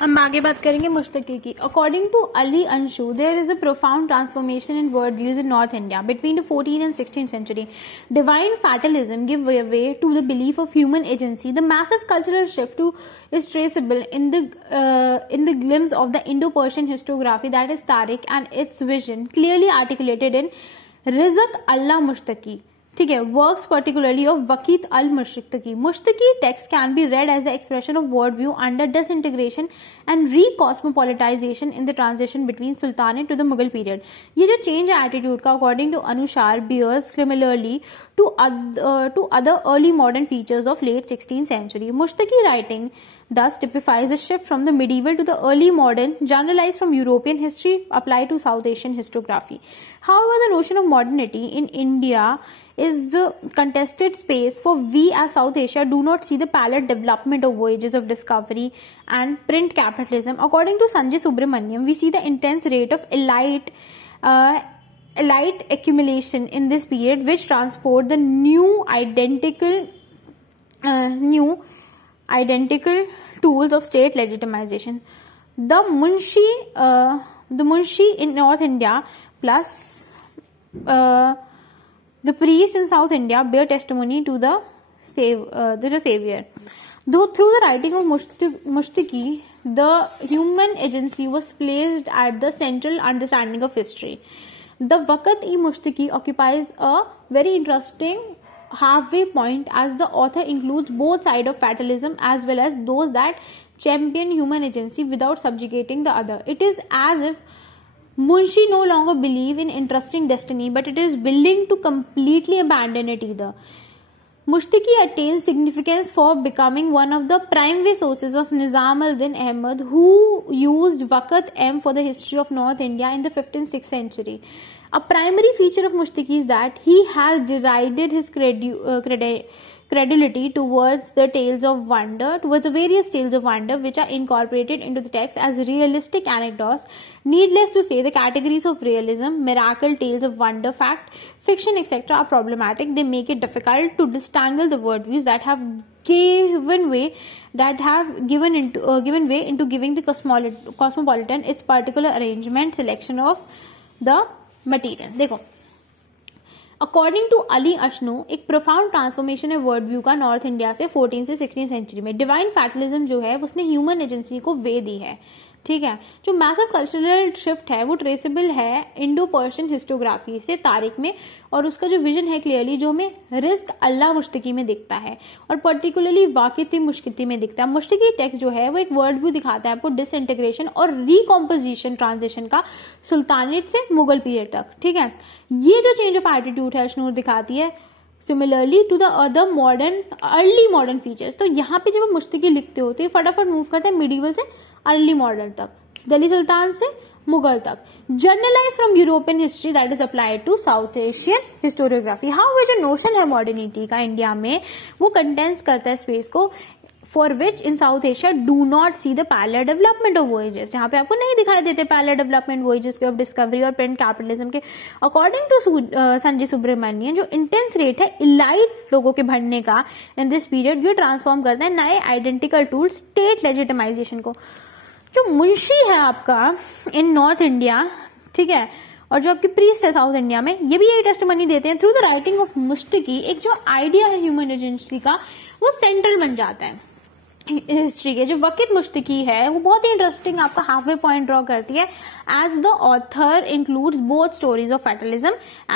हम आगे बात करेंगे मुश्तकी की. According to Ali Anshu, there is a profound transformation in world views in north India between the 14th and 16th century. Divine fatalism give way to the belief of human agency. The massive cultural shift is traceable in the glimpse of the Indo-Persian historiography, that is Tariq, and its vision clearly articulated in Rizq Allah Mushtaki. ठीक है, works particularly of Waqiat al Mushtaqi. Mushtaqi text can be read as the expression of world view under disintegration and recosmopolitization in the transition between sultanate to the Mughal period. ये जो change है attitude का, according to अनुसार, bears similarly to other early modern features of late 16th century. Mushtaki writing thus typifies a shift from the medieval to the early modern, generalized from European history, applied to South Asian historiography. However, the notion of modernity in India is a contested space, for we as South Asia do not see the parallel development of voyages of discovery and print capitalism. According to Sanjay Subramaniam, we see the intense rate of elite accumulation in this period, which transport the new identical tools of state legitimization. The munshi in North India plus the priests in South India bear testimony to the savior. Though through the writing of Mushtaki, the human agency was placed at the central understanding of history. The Waqt-e-Mushtaki occupies a very interesting halfway point, as the author includes both sides of fatalism as well as those that champion human agency without subjugating the other. It is as if Munshi no longer believe in interesting destiny, but it is willing to completely abandon it either. Mushtaki attains significance for becoming one of the primary sources of Nizam al-Din Ahmad, who used Waqt-M for the history of North India in the 5th and 6th century. A primary feature of Mushtaki is that he has derided his credulity towards the various tales of wonder which are incorporated into the text as realistic anecdotes. Needless to say, the categories of realism, miracle, tales of wonder, fact, fiction, etc. are problematic. They make it difficult to disentangle the worldviews that have given way into giving the cosmopolitan its particular arrangement, selection of the material. देखो, according to Ali अशनो, एक profound transformation है word view का north India से 14 से 16 century में. Divine फैटलिज्म जो है उसने ह्यूमन एजेंसी को वे दी है. ठीक है, जो मैसिव कल्चरल शिफ्ट है वो ट्रेसेबल है इंडो पर्शियन हिस्टोग्राफी से तारिक में, और उसका जो विजन है क्लियरली जो हमें रिज्क अल्लाह मुश्तकी में दिखता है, और पर्टिकुलरली वाकित मुश्तकी में दिखता है. मुश्तकी टेक्स्ट जो है वो एक वर्ड व्यू दिखाता है आपको डिसइंटीग्रेशन और रिकॉम्पोजिशन ट्रांजिशन का सुल्तानेट से मुगल पीरियड तक. ठीक है, ये जो चेंज ऑफ एटीट्यूड है अशनूर दिखाती है similarly to the other early modern features. तो यहाँ पे जब हम मुश्तकी लिखते हो तो ये फटाफट मूव करते हैं मिडिवल से अर्ली मॉडर्न तक, दिल्ली सुल्तान से मुगल तक. Generalise from European history that is applied to South Asian historiography. हाँ, वो जो नोशन है मॉडर्निटी का इंडिया में वो कंटेंस करता है स्पेस को, for which in south Asia do not see the parallel development of voyages. यहाँ पे आपको नहीं दिखाई देते पैरेलल डेवलपमेंट वॉयजेस के, ऑफ डिस्कवरी और प्रिंट कैपिटलिज्म के. अकॉर्डिंग टू संजय सुब्रमण्यन, जो इंटेंस रेट है इलाइट लोगों के बढ़ने का इन दिस पीरियड, ये ट्रांसफॉर्म करता है नए आइडेंटिकल टूल स्टेट लेजिटिमाइजेशन को. जो मुंशी है आपका इन नॉर्थ इंडिया, ठीक है, और जो आपकी प्रीस्ट है साउथ इंडिया में, ये भी यही टेस्टिमनी देते हैं. थ्रू द राइटिंग ऑफ मुश्तकी एक जो आइडिया है ह्यूमन एजेंसी का वो सेंट्रल बन जाता है हिस्ट्री के. जो वकीत मुश्तकी है वो बहुत ही इंटरेस्टिंग आपका हाफवे पॉइंट ड्रॉ करती है, as the author includes both stories of fatalism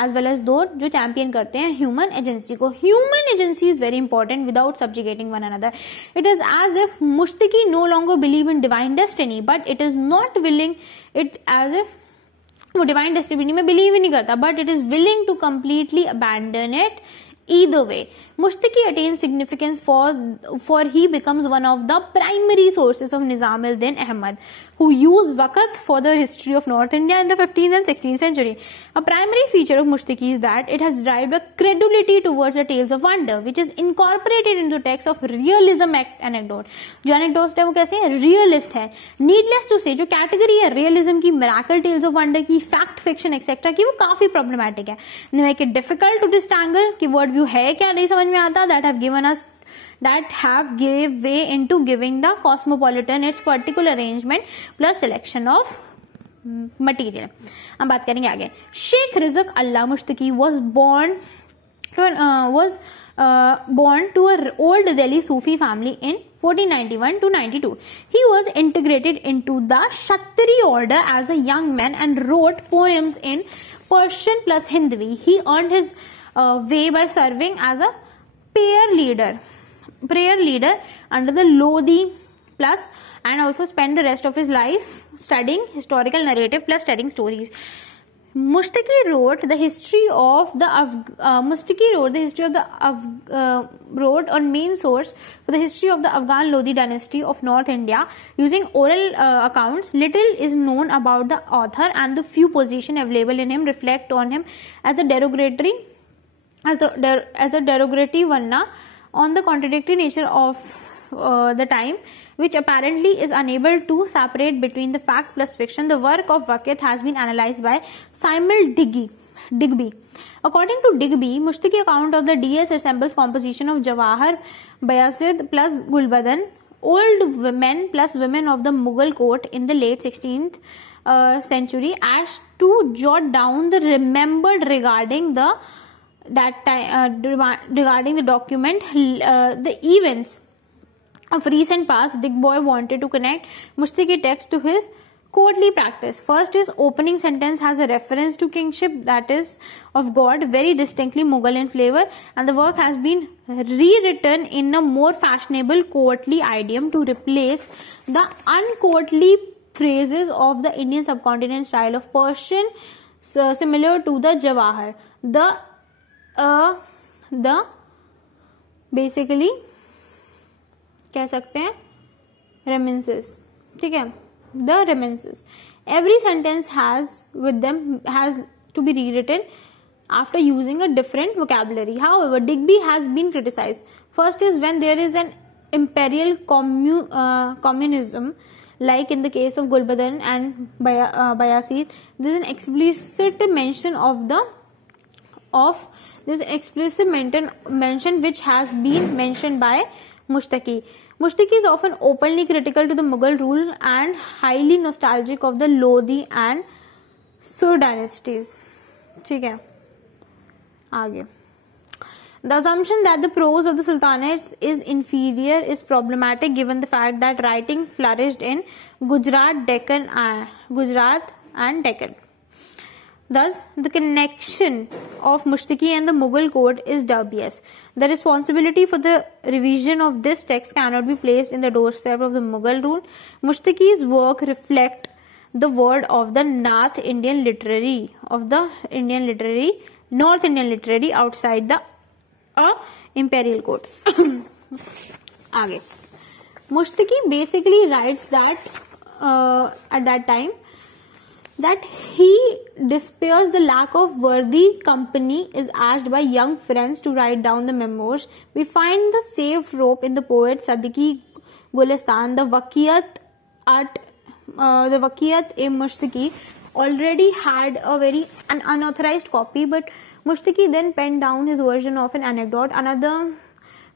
as well as those जो चैंपियन करते हैं ह्यूमन एजेंसी को. Human agency is very important without subjugating one another. It is as if Mushtaqi no longer believe in divine destiny, but it is not willing it, as if वो divine destiny में believe ही नहीं करता, but it is willing to completely abandon it. Either way, Mushtaki attains significance for he becomes one of the primary sources of Nizam al-Din Ahmad, who used Waqt for the history of North India in the 15th and 16th century. A primary feature of Mushtaki is that it has derived a credulity towards the tales of wonder, which is incorporated into text of realism anecdote. जो anecdotes है वो कैसे है? Realist है. Needless to say, जो category है realism की, miracle tales of wonder की, fact fiction etc की, वो काफी problematic है. They make it difficult to disentangle कि word view है क्या नहीं समझ में आता. That have given us that have gave way into giving the cosmopolitan its particular arrangement plus selection of material. हम बात करेंगे आगे. शेख रिज़्क अल्लाह मुश्तकी was born to an old Delhi Sufi family in 1491 to 92. He was integrated into the Kshatriya order as a young man and wrote poems in Persian plus Hindi. He earned his way by serving as a prayer leader under the Lodi plus, and also spent the rest of his life studying historical narrative plus studying stories. Mushtaki wrote the history of the wrote on main source for the history of the Afghan Lodi dynasty of North India using oral accounts. Little is known about the author, and the few positions available in him reflect on him as the derogatory one on the contradictory nature of the time, which apparently is unable to separate between the fact plus fiction. The work of Waqt has been analyzed by Simon Digby. According to Digby, Mushtaki account of the DS resembles composition of Jawahar, Bayazid plus Gulbadan, old men plus women of the Mughal court in the late 16th century, as to jot down the remembered regarding the document the events of recent past. Digby wanted to connect Mushtaki text to his courtly practice. First, his opening sentence has a reference to kingship, that is of God, very distinctly Mughal in flavor, and the work has been rewritten in a more fashionable courtly idiom to replace the uncourtly phrases of the Indian subcontinent style of Persian, similar to the Jawahar. The basically कह सकते हैं reminiscences, ठीक है, the reminiscences. Every sentence has to be rewritten after using a different vocabulary. However, Digby has been criticized. First is when there is an imperial communism, like in the case of Gulbadan and Bayazid. There is an explicit mention mention which has been mentioned by Mushtaki. Mushtaki is often openly critical to the Mughal rule and highly nostalgic of the Lodi and Sur dynasties. ठीक है, आगे. The assumption that the prose of the sultanates is inferior is problematic given the fact that writing flourished in Gujarat and Deccan. Thus, the connection of Mushtaki and the Mughal court is dubious. The responsibility for the revision of this text cannot be placed in the doorstep of the Mughal rule. Mushtaki's work reflect the word of the North Indian literary outside the imperial court. आगे. Mushtaki basically writes that at that time that he despairs the lack of worthy company is asked by young friends to write down the memoirs. We find the saved rope in the poet Siddiqui Gulistan. The Mushtaki already had a very unauthorized copy, but Mushtaki then penned down his version of an anecdote, another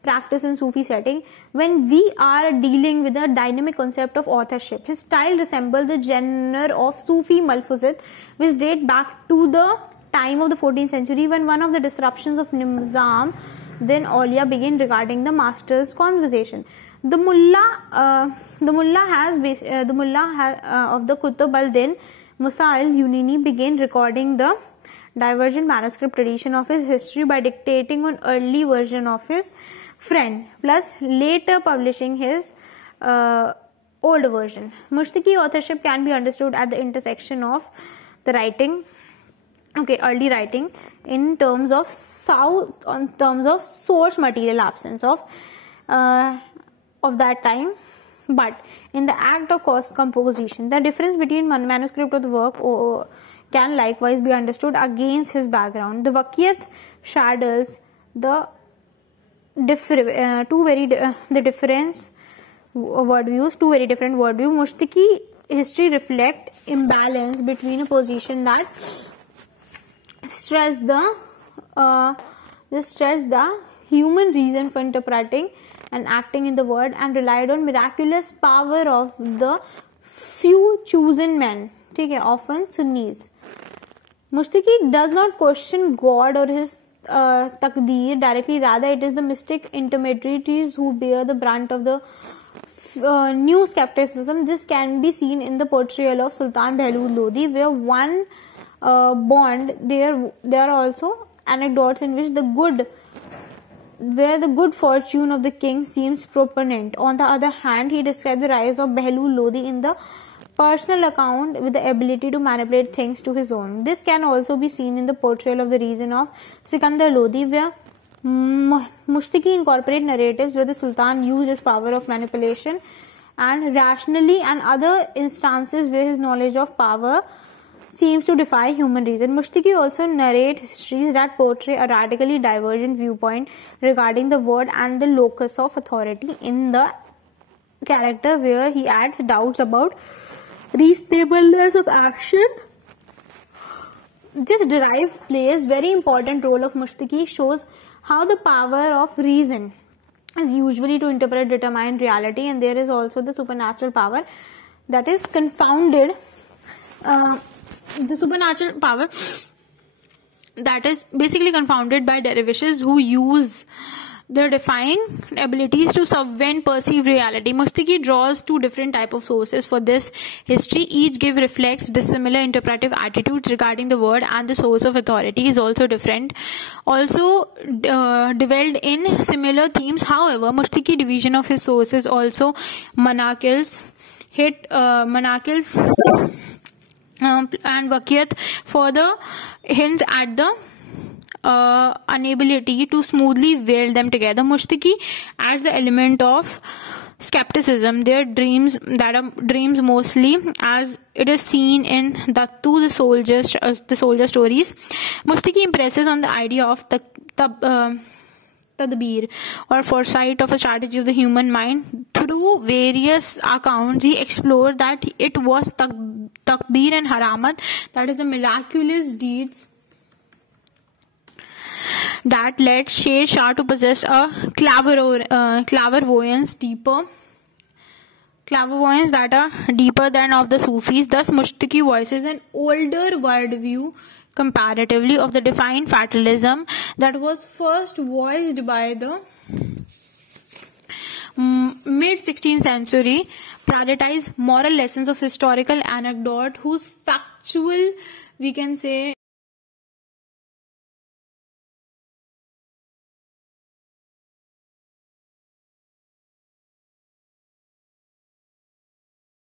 practice in Sufi setting. When we are dealing with a dynamic concept of authorship, his style resembles the genre of Sufi Malfuzat, which date back to the time of the 14th century, when one of the disruptions of Nizam then Aulia began regarding the master's conversation. The mullah of the Qutb al-Din Musa al-Yunini began recording the divergent manuscript tradition of his history by dictating an early version of his friend, plus later publishing his older version. Mushtaki authorship can be understood at the intersection of the early writing in terms of source material absence of that time, but in the act of composition. The difference between one manuscript of the work can likewise be understood against his background. The Waqt shadows the different worldviews. Mushtaki history reflect imbalance between a position that stress the human reason for interpreting and acting in the world, and relied on miraculous power of the few chosen men. ठीक है, often Sunnis. Mushtaki does not question God or his taqdeer directly. Rather, it is the mystic intermediaries who bear the brunt of the new skepticism. This can be seen in the portrayal of Sultan Behlul Lodi, where one bond there are also anecdotes in which the good fortune of the king seems proponent. On the other hand, he described the rise of Behlul Lodi in the personal account with the ability to manipulate things to his own. This can also be seen in the portrayal of the reign of Sikandar Lodi, where Mushtaki incorporate narratives where the Sultan used his power of manipulation and rationally, and other instances where his knowledge of power seems to defy human reason. Mushtaki also narrate histories that portray a radically divergent viewpoint regarding the word and the locus of authority in the character, where he adds doubts about reasonableness of action. This derived plays very important role of Mushtaki, shows how the power of reason is usually to interpret determined reality, and there is also the supernatural power that is confounded. The supernatural power that is basically confounded by dervishes who use their defined abilities to subvert perceived reality. Mushtaki draws two different types of sources for this history. Each give reflects dissimilar interpretive attitudes regarding the word, and the source of authority is also different. Also dwelled in similar themes. However, Mushtaki division of his sources also manakils and Wakiyat further hints at the inability to smoothly weld them together. Mushtaki adds the element of skepticism. Their dreams that are dreams mostly, as it is seen in Dattu, the soldier stories. Mushtaki impresses on the idea of tadbir or foresight of a strategy of the human mind. Through various accounts, he explored that it was takbir and haramat, that is the miraculous deeds that led Sher Shah to possess a clairvoyance that are deeper than of the Sufis. Thus, Mushtaki voices an older worldview comparatively of the divine fatalism that was first voiced by the mid-16th century prioritized moral lessons of historical anecdote whose factual, we can say,